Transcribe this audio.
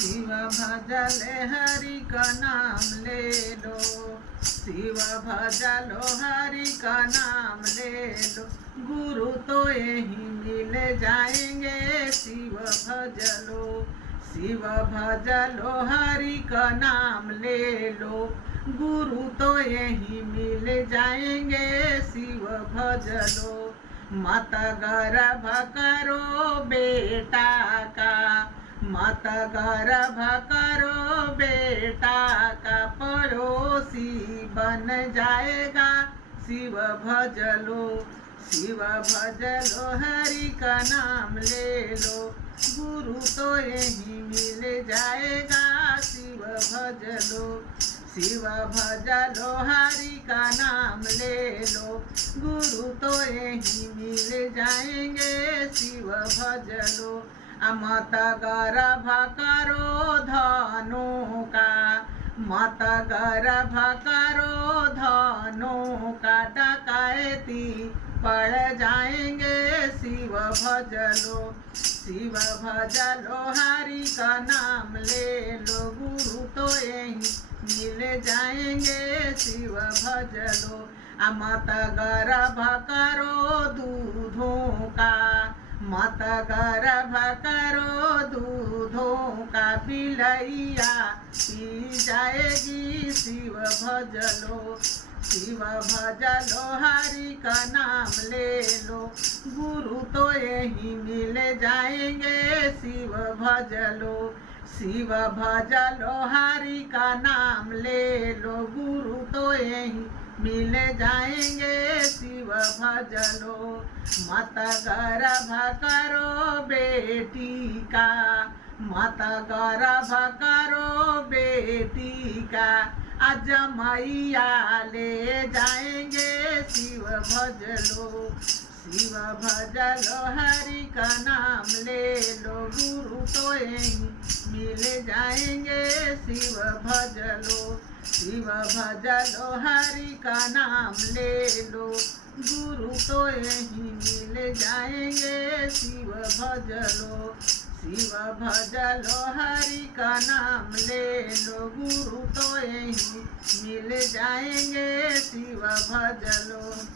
शिव भजले हरि का नाम ले लो, शिव भजलो हरि का नाम ले लो, गुरु तो यही मिल जाएंगे। शिव भजलो, शिव भजलो हरि का नाम ले लो, गुरु तो यही मिल जाएंगे। शिव भजलो, मत गर्भ करो बेटा का, मत गर्भ करो बेटा का, पड़ोसी बन जाएगा। शिव भजलो, शिव भजलो हरि का नाम ले लो, गुरु तो यही मिल जाएगा। शिव भजलो, शिव भजलो हरि का नाम ले लो, गुरु तो यही मिल जाएंगे। शिव भजलो, मत गर्भ करो धनों का, मत गर्भ करो धनों का, डकैती पड़ जाएंगे। शिव भजलो, शिव भजलो हरि का नाम ले लो, गुरु तो यही मिल जाएंगे। शिव भजलो, मत गर्भ करो दूधों का, मत गर्भ करो दूधों का, बिलैया पी जाएगी। शिव भजलो, शिव भजलो हरि का नाम ले लो, गुरु तो यही मिल जाएंगे। शिव भजलो, शिव भजलो हरि का नाम ले लो, गुरु तो यही मिल जाएंगे। शिव भजलो, मत गर्भ करो बेटी का, मत गर्भ करो बेटी का, आज मैया ले जाएंगे। शिव भजलो, शिव भजलो हरि का नाम ले लो, गुरु तो यही मिल जाएंगे। शिव भजलो, शिव भजलो हरि का नाम ले लो, गुरु तो यही मिल जाएंगे। शिव भजलो, शिव भजलो हरि का नाम ले लो, गुरु तो यही मिल जाएंगे। शिव भजलो।